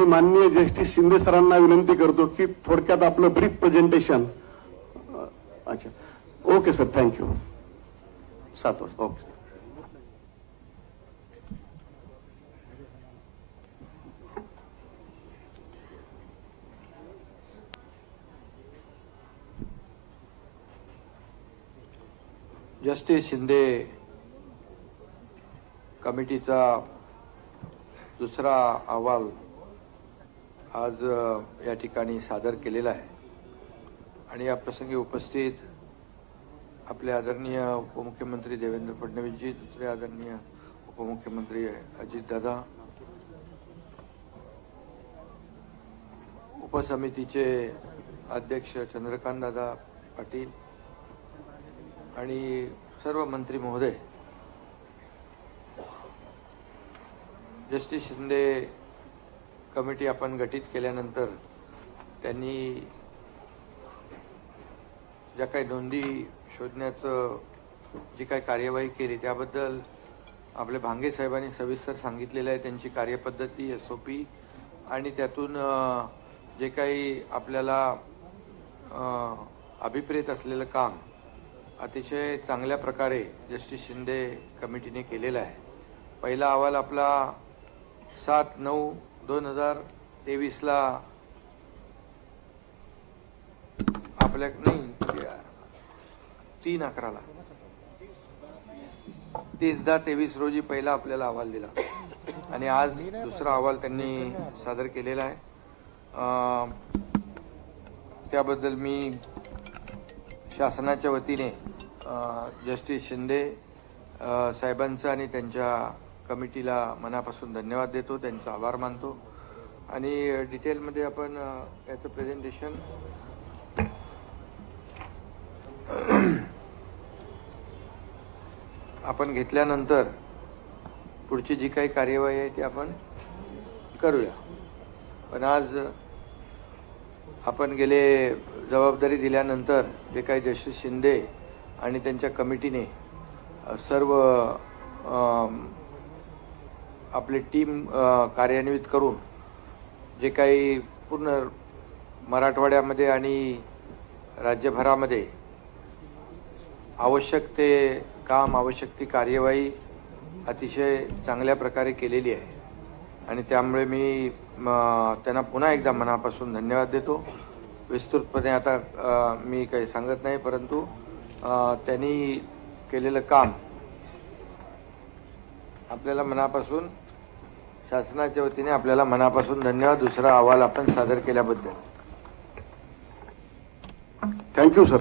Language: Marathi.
मी माननीय जस्टिस शिंदे सरांना विनंती करतो की थोडक्यात आपलं ब्रीफ प्रेझेंटेशन अच्छा. ओके सर थँक्यू सात वाजता. ओके जस्टिस शिंदे कमिटीचा दुसरा अहवाल आज या ठिकाणी सादर केलेला आहे. आणि या प्रसंगी उपस्थित आपले आदरणीय उपमुख्यमंत्री देवेंद्र फडणवीसजी दुसरे आदरणीय उपमुख्यमंत्री अजितदादा उपसमितीचे अध्यक्ष चंद्रकांत दादा पाटील आणि सर्व मंत्री महोदय जस्टिस शिंदे कमिटी आपण गठीत केल्यानंतर त्यांनी ज्या काही नोंदी शोधण्याचं जी काही कार्यवाही केली त्याबद्दल आपले भांगे साहेबांनी सविस्तर सांगितलेलं आहे. त्यांची कार्यपद्धती एस ओ पी आणि त्यातून जे काही आपल्याला अभिप्रेत असलेलं काम अतिशय चांगल्या प्रकारे जस्टिस शिंदे कमिटीने केलेला आहे. पहिला अहवाल आपला सात नऊ दोन हजार तेवीसला आपल्या नाही तीन अकराला. तीस दहा तेवीस रोजी पहिला आपल्याला अहवाल दिला. आणि आज दुसरा अहवाल त्यांनी सादर केलेला आहे. त्याबद्दल मी शासनाच्या वतीने जस्टिस शिंदे साहेबांचं आणि त्यांच्या कमिटीला मनापासून धन्यवाद देतो त्यांचा आभार मानतो. आणि डिटेलमध्ये आपण याचं प्रेझेंटेशन आपण घेतल्यानंतर पुढची जी काही कार्यवाही आहे ती आपण करूया. पण आज आपण गेले जबाबदारी दिल्यानंतर जे काही जस्टिस शिंदे आणि त्यांच्या कमिटीने सर्व आपली टीम कार्यान्वित करून जे काही पूर्ण मराठवाड्यामध्ये आणि राज्यभरामध्ये आवश्यक ते काम आवश्यक ती कार्यवाही अतिशय चांगल्या प्रकारे केलेली आहे. आणि त्यामुळे मी म, त्यांना पुन्हा एकदा मनापासून धन्यवाद देतो. विस्तृतपणे आता मी काही सांगत नाही परंतु त्यांनी केलेलं काम आपल्याला मनापासून शासनाच्या वतीने आपल्याला मनापासून धन्यवाद. दुसरा अहवाल आपण सादर केल्याबद्दल. Thank you sir